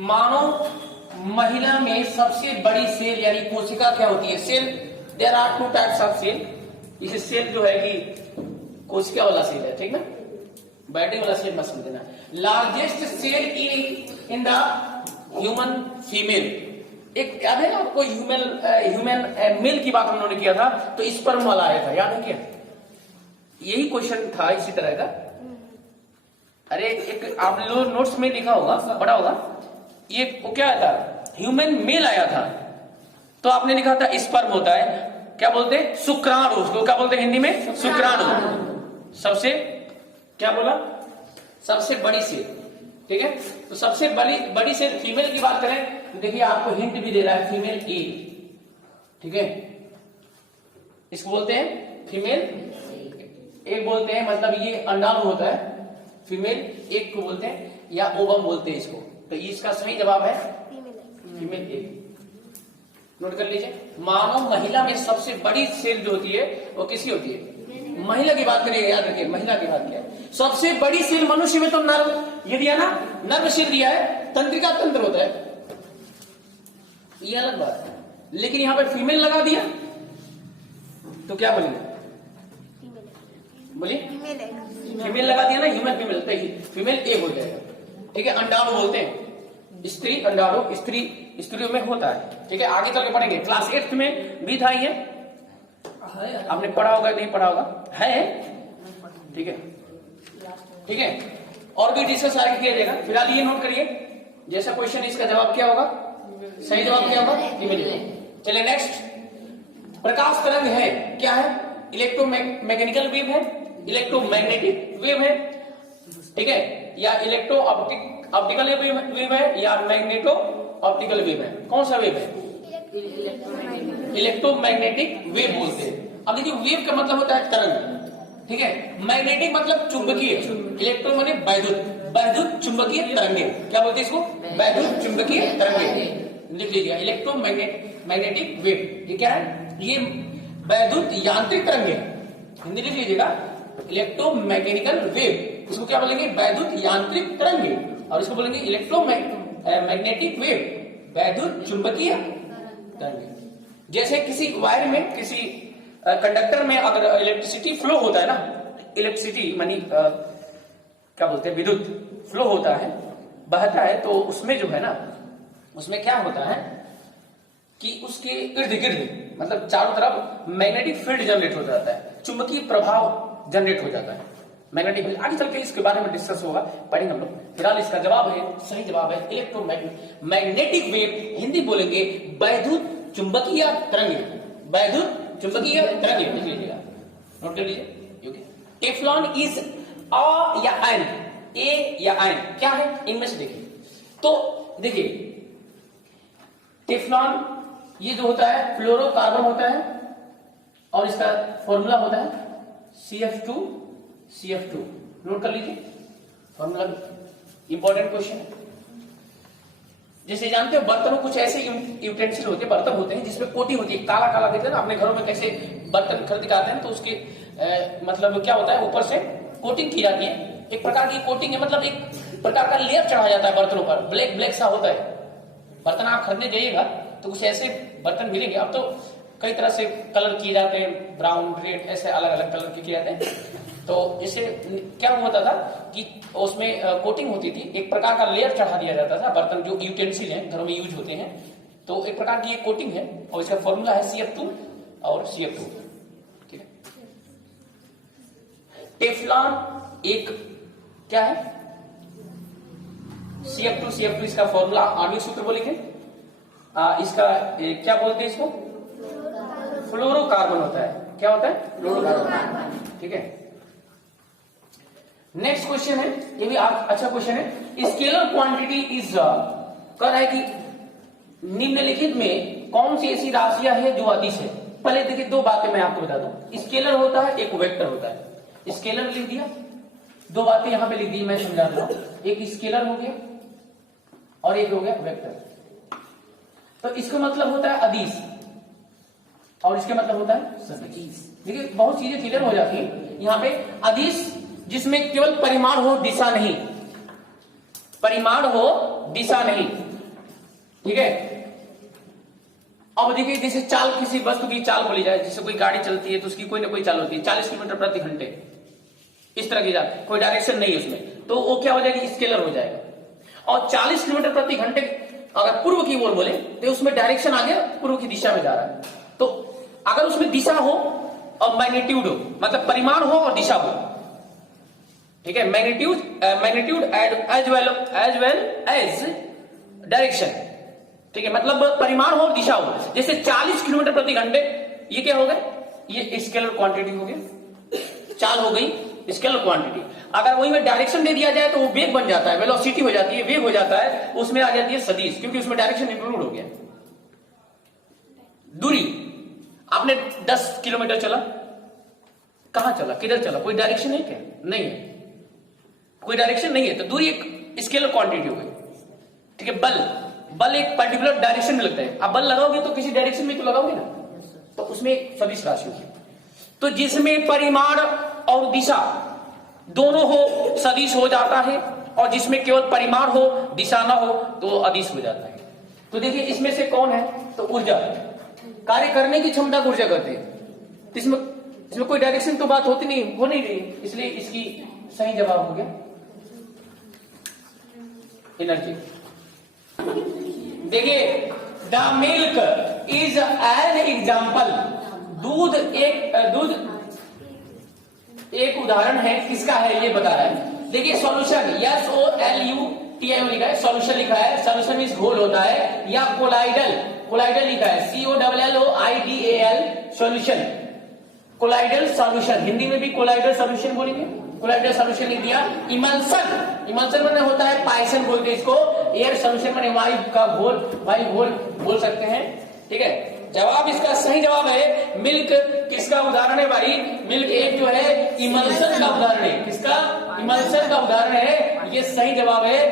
मानव महिला में सबसे बड़ी सेल यानी कोशिका क्या होती है? Cell, there are two types of cell. इसे सेल जो है कि कोशिका वाला सेल है, ठीक ना, बैठने वाला सेल मत समझना। Largest cell in the human female, एक याद है ना आपको, ह्यूमन मेल की बात हम लोगों ने किया था, तो स्पर्म वाला आया था, याद है क्या? यही क्वेश्चन था इसी तरह का। अरे एक आप लोग नोट्स में लिखा होगा, पढ़ा होगा, ये क्या आया था? ह्यूमन मेल आया था, तो आपने लिखा था स्पर्म होता है, क्या बोलते हैं? शुक्राणु। उसको क्या बोलते हैं हिंदी में? शुक्राणु। सबसे क्या बोला? सबसे बड़ी सेल, ठीक है। तो सबसे बड़ी सेल फीमेल की बात करें तो देखिए आपको हिंट भी दे रहा है, फीमेल ए, ठीक है, इसको बोलते हैं फीमेल एक बोलते हैं, मतलब ये अंडाणु होता है, फीमेल एक को बोलते हैं या ओवम बोलते हैं इसको। तो इसका सही जवाब है फीमेल एक। नोट कर लीजिए, मानव महिला में सबसे बड़ी सेल जो होती है वो किसकी होती है? महिला की बात करिए, याद रखिए महिला की बात किया है। सबसे बड़ी सेल मनुष्य में तो नर्व ये दिया ना, नर्व सेल दिया है, तंत्रिका तंत्र होता है, ये अलग बात है। लेकिन यहां पर फीमेल लगा दिया तो क्या बोलेंगे? बोलिए, फीमेल लगा दिया ना, ह्यूमन फीमेल, तो फीमेल ए हो जाएगा, ठीक है। अंडाणु बोलते हैं, स्त्री अंडाणु, स्त्रियों में होता है, ठीक है। आगे चल के पढ़ेंगे, क्लास 8 में भी था ये, आपने पढ़ा होगा नहीं पढ़ा होगा, है, ठीक है, ठीक है। और भी डिस्कस आगे किया जाएगा, फिलहाल ये नोट करिए, जैसा क्वेश्चन इसका जवाब क्या होगा? सही जवाब क्या होगा? चलिए नेक्स्ट, प्रकाश तरंग है, क्या है? इलेक्ट्रोमैकेनिकल वेव है, इलेक्ट्रोमैग्नेटिक वेव है, ठीक है, या इलेक्ट्रो ऑप्टिकल वेव है, या मैग्नेटो ऑप्टिकल वेव है। कौन सा वेव है? इलेक्ट्रोमैग्नेटिक वेव बोलते हैं। अब देखिए, वेव का मतलब होता है तरंग, ठीक है। मैग्नेटिक मतलब चुंबकीय, इलेक्ट्रो माने वैद्युत चुंबकीय तरंगे, क्या बोलते हैं इसको? वैद्युत चुंबकीय तरंगे। लिख लीजिए, इलेक्ट्रोमैग्नेटिक वेव, ये क्या है? ये वैद्युत यांत्रिक तरंगे, हिंदी लिख लीजिएगा, इलेक्ट्रोमैकेनिकल वेव, इसको क्या बोलेंगे? वैद्युत यांत्रिक तरंगे, और इसको बोलेंगे इलेक्ट्रोमैग्नेटिक वेव, वैद्युत चुंबकीय तरंगे। जैसे किसी वायर में, किसी कंडक्टर में अगर इलेक्ट्रिसिटी फ्लो होता है ना, इलेक्ट्रिसिटी मानी क्या बोलते हैं, विद्युत फ्लो होता है, बहता है, तो उसमें जो है ना, उसमें क्या होता है कि उसके इर्द गिर्द मतलब चारों तरफ मैग्नेटिक फील्ड जनरेट हो जाता है, चुंबकीय प्रभाव जनरेट हो जाता है, मैग्नेटिक फील्ड। आगे चल के इसके बारे में डिस्कस होगा, पढ़ेंगे हम लोग। फिलहाल इसका जवाब है, सही जवाब है इलेक्ट्रोमैग्नेटिक वेव, हिंदी बोलेंगे वैद्युत चुंबकीय तरंगे, वैद्युत चुंबकीय तरंगे, लिख लीजिएगा, नोट कर लीजिए। ओके, टेफ्लॉन इज अ या एन, ए या एन, क्या है इनमें से? देखिए, तो देखिए टेफ्लॉन ये जो होता है फ्लोरोकार्बन होता है, और इसका फॉर्मूला होता है CF2, नोट कर लीजिए फॉर्मूला, इंपॉर्टेंट क्वेश्चन है। जैसे जानते हो बर्तनों, कुछ ऐसे यूटेंसिल होते हैं, बर्तन होते हैं जिसमें कोटिंग होती है, काला काला देखते हैं ना, अपने घरों में कैसे बर्तन खरीद के आते हैं, तो उसके मतलब क्या होता है, ऊपर से कोटिंग की जाती है, एक प्रकार की कोटिंग है, मतलब एक प्रकार का लेयर चढ़ा जाता है बर्तनों पर, ब्लैक ब्लैक सा होता है। बर्तन आप खरीदने जाइएगा तो कुछ ऐसे बर्तन मिलेंगे, अब तो कई तरह से कलर किए जाते हैं, ब्राउन, रेड, ऐसे अलग अलग कलर के किए जाते हैं। तो इससे क्या होता था कि उसमें कोटिंग होती थी, एक प्रकार का लेयर चढ़ा दिया जाता था, बर्तन जो यूटेंसिल हैं घरों में यूज होते हैं, तो एक प्रकार की ये कोटिंग है, और इसका फॉर्मूला है CF2 और CF2, ठीक है। टेफ्लॉन एक क्या है? CF2, इसका फॉर्मूला आणविक सूत्र बोलेंगे, इसका क्या बोलते हैं इसको? फ्लोरोकार्बन होता है, क्या होता है? फ्लोरोकार्बन, ठीक है। नेक्स्ट क्वेश्चन है, ये भी अच्छा क्वेश्चन है, स्केलर क्वांटिटी इज, कह रहा है कि निम्नलिखित में कौन सी ऐसी राशियां है जो अदिश है। पहले देखिए, दो बातें मैं आपको बता दूं, स्केलर होता है, एक वेक्टर होता है। स्केलर लिख दिया, दो बातें यहां पे लिख दी, मैं समझा रहा हूं, एक स्केलर हो गया और एक हो गया वेक्टर। तो इसका मतलब होता है अदिश, और इसका मतलब होता है सदिश। देखिए बहुत चीजें क्लियर हो जाती है यहाँ पे। अदिश जिसमें केवल परिमाण हो, दिशा नहीं, परिमाण हो दिशा नहीं। ठीक है, अब देखिए जैसे चाल, किसी वस्तु की चाल बोली जाए, जैसे कोई गाड़ी चलती है तो उसकी कोई ना कोई चाल होती है, 40 किलोमीटर प्रति घंटे, इस तरह की चाल, कोई डायरेक्शन नहीं है उसमें, तो वो क्या हो जाएगी, स्केलर हो जाएगा। और 40 किलोमीटर प्रति घंटे अगर पूर्व की ओर बोले तो उसमें डायरेक्शन आ गया, पूर्व की दिशा में जा रहा है। तो अगर उसमें दिशा हो और मैग्नीट्यूड हो, मतलब परिमाण हो और दिशा हो, ठीक है, magnitude as well as direction, ठीक है, मतलब परिमाण हो और दिशा हो। जैसे 40 किलोमीटर प्रति घंटे, ये क्या हो गया, ये स्केलर क्वांटिटी हो गई, चाल हो गई स्केलर क्वांटिटी। अगर वही में डायरेक्शन दे दिया जाए तो वो वेग बन जाता है, वेलोसिटी हो जाती है, वेग हो जाता है, उसमें आ जाती है सदिश, क्योंकि उसमें डायरेक्शन इंक्लूड हो गया। दूरी, आपने 10 किलोमीटर चला, कहां चला, किधर चला, कोई डायरेक्शन है क्या, नहीं है, कोई डायरेक्शन नहीं है, तो दूरी एक स्केलर क्वांटिटी हो गई। ठीक है, बल एक पर्टिकुलर डायरेक्शन में लगता है, आप बल लगाओगे तो किसी डायरेक्शन में तो लगाओगे ना, तो उसमें एक सदिश राशि होगी। तो जिसमें परिमाण और दिशा दोनों हो सदिश हो जाता है, और जिसमें केवल परिमाण हो दिशा ना हो तो अदिश हो जाता है। तो देखिए इसमें से कौन है, तो ऊर्जा, कार्य करने की क्षमता को ऊर्जा कहते हैं। इसमें कोई डायरेक्शन तो बात होती नहीं, हो नहीं रही, इसलिए इसकी सही जवाब हो गया एनर्जी। देखिए the milk is an example, दूध एक उदाहरण है, किसका है ये बता रहा है। देखिए सॉल्यूशन, SOLUTION लिखा है, सॉल्यूशन लिखा है, सॉल्यूशन मींस घोल होता है, या कोलाइडल लिखा है, COLLOIDAL solution, colloidal solution, Hindi में भी कोलाइडल सॉल्यूशन बोलेंगे, कोलाइडल सॉल्यूशन लिख दिया। इमल्सन मैंने होता है पायसन बोलते हैं इसको, एयर सॉल्यूशन मैंने वायु घोल बोल सकते हैं। ठीक है, जवाब इसका सही जवाब है मिल्क। किसका उदाहरण है भाई, मिल्क एक जो है इमल्सन का उदाहरण है, किसका, इमल्सन का उदाहरण है, ये सही जवाब है।